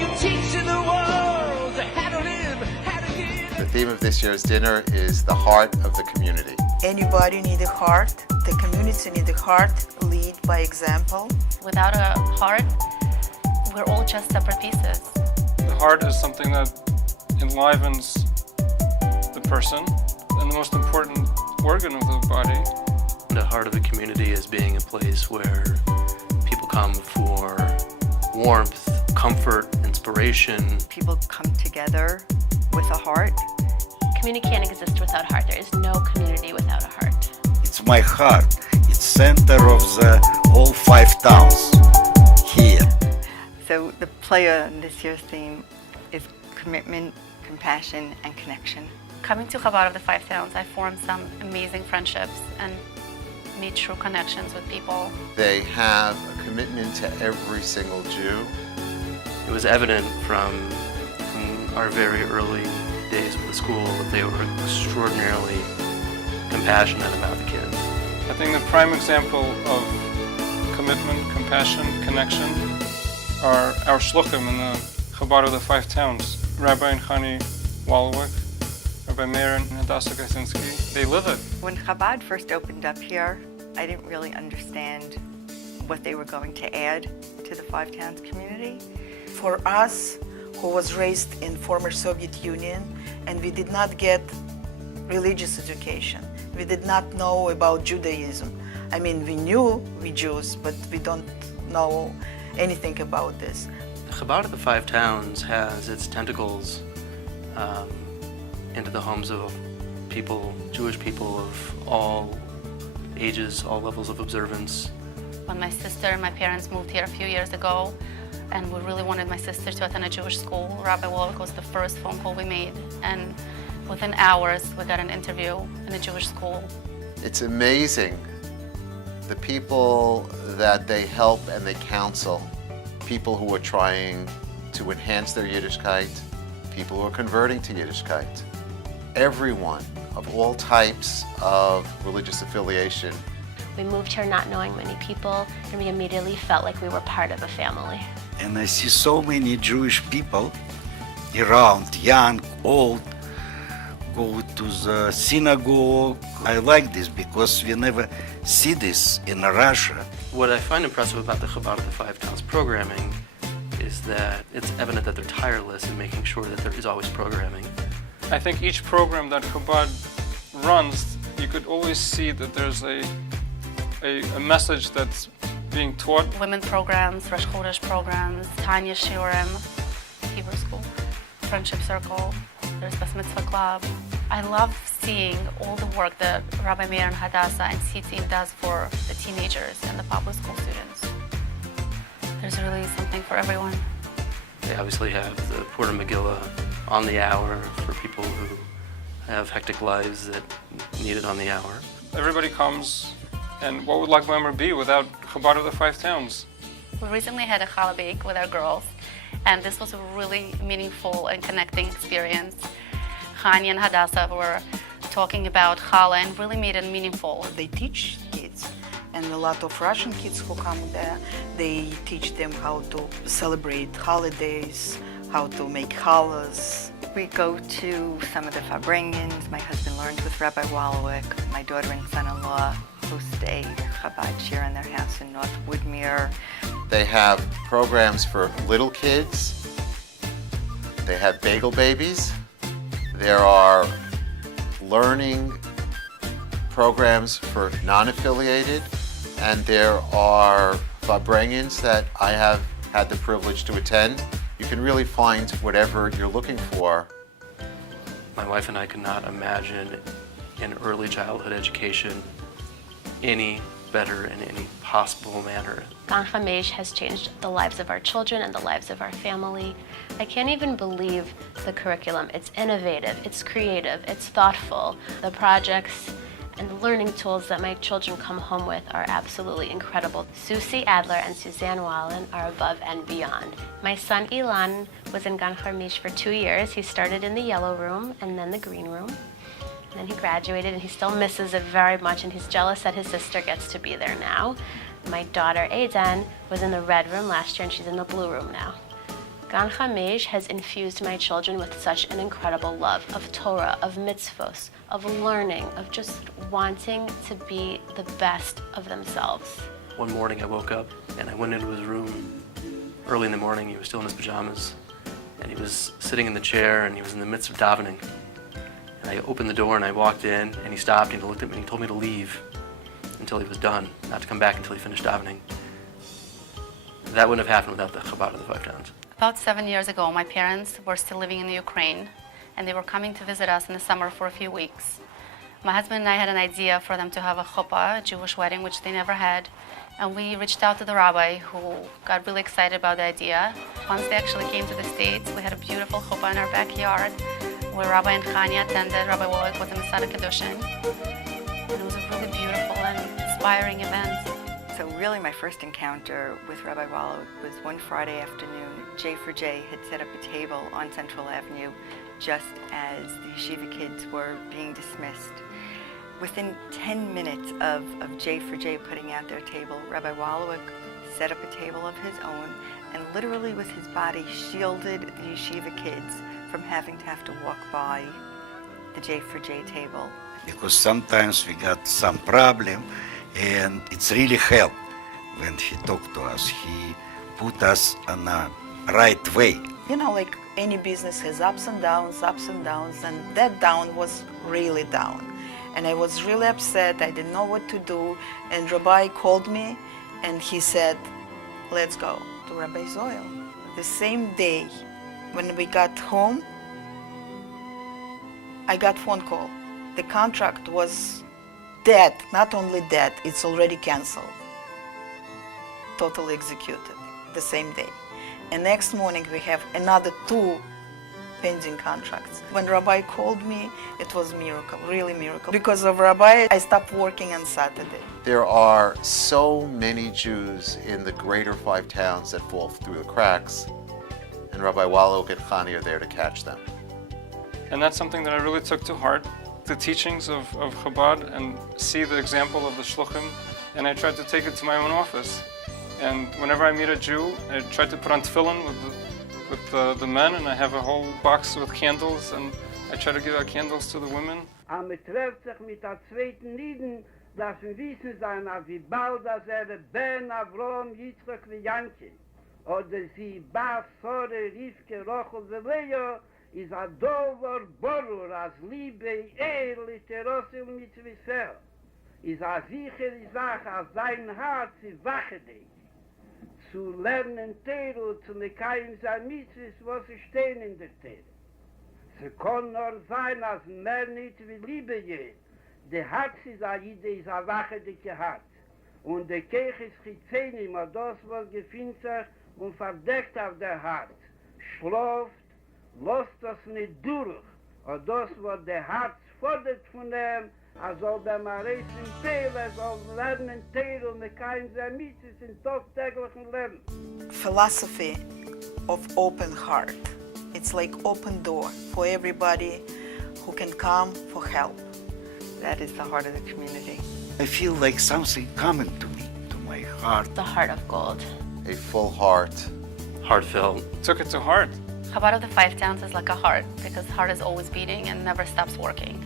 you teaching the world how to live, how to give. The theme of this year's dinner is the heart of the community. Anybody need a heart. The community need a heart. Lead by example. Without a heart, we're all just separate pieces. The heart is something that enlivens the person and the most important organ of the body. The heart of the community is being a place where people come for warmth, comfort, inspiration. People come together with a heart. Community can't exist without heart. There is no community without a heart. It's my heart. It's center of the all 5 towns here. So the play on this year's theme is commitment, compassion, and connection. Coming to Chabad of the Five Towns, I formed some amazing friendships and made true connections with people. They have a commitment to every single Jew. It was evident from our very early days with the school that they were extraordinarily compassionate about the kids. I think the prime example of commitment, compassion, connection are our shluchim in the Chabad of the Five Towns. Rabbi and Chani Wallowik, Rabbi Meir and Hadassah Gaisinski, they live it. When Chabad first opened up here, I didn't really understand what they were going to add to the Five Towns community. For us, who was raised in former Soviet Union, and we did not get religious education. We did not know about Judaism. I mean, we knew we Jews, but we don't know anything about this. The Chabad of the Five Towns has its tentacles into the homes of people, Jewish people of all ages, all levels of observance. When my sister and my parents moved here a few years ago, and we really wanted my sister to attend a Jewish school, Rabbi Wallach was the first phone call we made, and within hours we got an interview in a Jewish school. It's amazing the people that they help and they counsel, people who are trying to enhance their Yiddishkeit, people who are converting to Yiddishkeit. Everyone of all types of religious affiliation. We moved here not knowing many people, and we immediately felt like we were part of a family. And I see so many Jewish people around, young, old, go to the synagogue. I like this because we never see this in Russia. What I find impressive about the Chabad of the Five Towns programming is that it's evident that they're tireless in making sure that there is always programming. I think each program that Chabad runs, you could always see that there's a message that's being taught. Women programs, Rosh Chodesh programs, Tanya Shiurim, Hebrew school, Friendship Circle, there's Bas Mitzvah Club. I love seeing all the work that Rabbi Meir and Hadassah and C-Team does for the teenagers and the public school students. There's really something for everyone. They obviously have the Purim Megillah on the hour for people who have hectic lives that need it on the hour. Everybody comes, and what would Lag BaOmer be without Chabad of the Five Towns? We recently had a challah bake with our girls, and this was a really meaningful and connecting experience. Chani and Hadassah were talking about challah and really made it meaningful. They teach kids, and a lot of Russian kids who come there, they teach them how to celebrate holidays, how to make challahs. We go to some of the Farbrengens. My husband learns with Rabbi Wallowik. My daughter and son-in-law host a Chabad shir in their house in North Woodmere. They have programs for little kids. They have bagel babies. There are learning programs for non-affiliated, and there are Farbrengens that I have had the privilege to attend. You can really find whatever you're looking for. My wife and I could not imagine an early childhood education any better in any possible manner. Gan Chamesh has changed the lives of our children and the lives of our family. I can't even believe the curriculum. It's innovative, it's creative, it's thoughtful. The projects and the learning tools that my children come home with are absolutely incredible. Susie Adler and Suzanne Wallen are above and beyond. My son Ilan was in Gan Chamesh for 2 years. He started in the yellow room and then the green room. And then he graduated, and he still misses it very much, and he's jealous that his sister gets to be there now. My daughter Aiden was in the red room last year, and she's in the blue room now. Gan Chamesh has infused my children with such an incredible love of Torah, of mitzvos, of learning, of just wanting to be the best of themselves. One morning I woke up and I went into his room early in the morning. He was still in his pajamas and he was sitting in the chair and he was in the midst of davening. And I opened the door and I walked in and he stopped and he looked at me and he told me to leave until he was done, not to come back until he finished davening. That wouldn't have happened without the Chabad of the Five Towns. About 7 years ago, my parents were still living in the Ukraine, and they were coming to visit us in the summer for a few weeks. My husband and I had an idea for them to have a chuppah, a Jewish wedding, which they never had, and we reached out to the rabbi, who got really excited about the idea. Once they actually came to the States, we had a beautiful chuppah in our backyard, where Rabbi and Chania attended. Rabbi Wallach was in the Sada Kedushin, and it was a really beautiful and inspiring event. So really my first encounter with Rabbi Wallach was one Friday afternoon. J4J had set up a table on Central Avenue just as the yeshiva kids were being dismissed. Within 10 minutes of J4J putting out their table, Rabbi Wallach set up a table of his own and literally with his body shielded the yeshiva kids from having to have to walk by the J4J table. Because sometimes we got some problem and it's really help when he talked to us. He put us on a right way. You know, like any business has ups and downs, and that down was really down. And I was really upset, I didn't know what to do, and Rabbi called me and he said, let's go to Rabbi Zoel. The same day when we got home, I got phone call. The contract was dead, not only dead, it's already canceled. Totally executed the same day. And next morning we have another 2 pending contracts. When Rabbi called me, it was a miracle, really miracle. Because of Rabbi, I stopped working on Saturday. There are so many Jews in the greater 5 towns that fall through the cracks, and Rabbi Wallach and Chani are there to catch them. And that's something that I really took to heart, the teachings of Chabad, and see the example of the shluchim, and I tried to take it to my own office. And whenever I meet a Jew, I try to put on tefillin with the men, and I have a whole box with candles, and I try to give out candles to the women. Am trefft sich mit der zweiten Lieden, dass wir wissen sein, als wie bald das Ben, Avrom, Yitzchak und Yanki. Oder sie Bas, Sore, Rivke, Rochel, Leo, is a dover borur, as liebe, ehrliche, Rossel, Mitzvah. Is a sichere Sache, als dein Herz ist wachedig. Zu lernen Teru, zu mekaim sein Mitzvahs, was sie stehen in der Teru. Sie kann nur sein, als mehr nicht wie Liebe geht. Der Herz ist a Jide, ist a wachedike Herz. Und der Keich ist Chizenim, a das, was gefindt sich und verdeckt auf der Herz. Schläft, lässt das nicht durch. A das, was der Herz fordert von ihm, also der Marais im Teile, soll lernen Teile und kein Semitis in tagtäglichen Leben. Philosophy of open heart. It's like open door for everybody who can come for help. That is the heart of the community. I feel like something coming to me, to my heart. The heart of gold. A full heart. Heartfelt. Took it to heart. Chabad of the Five Towns is like a heart, because the heart is always beating and never stops working.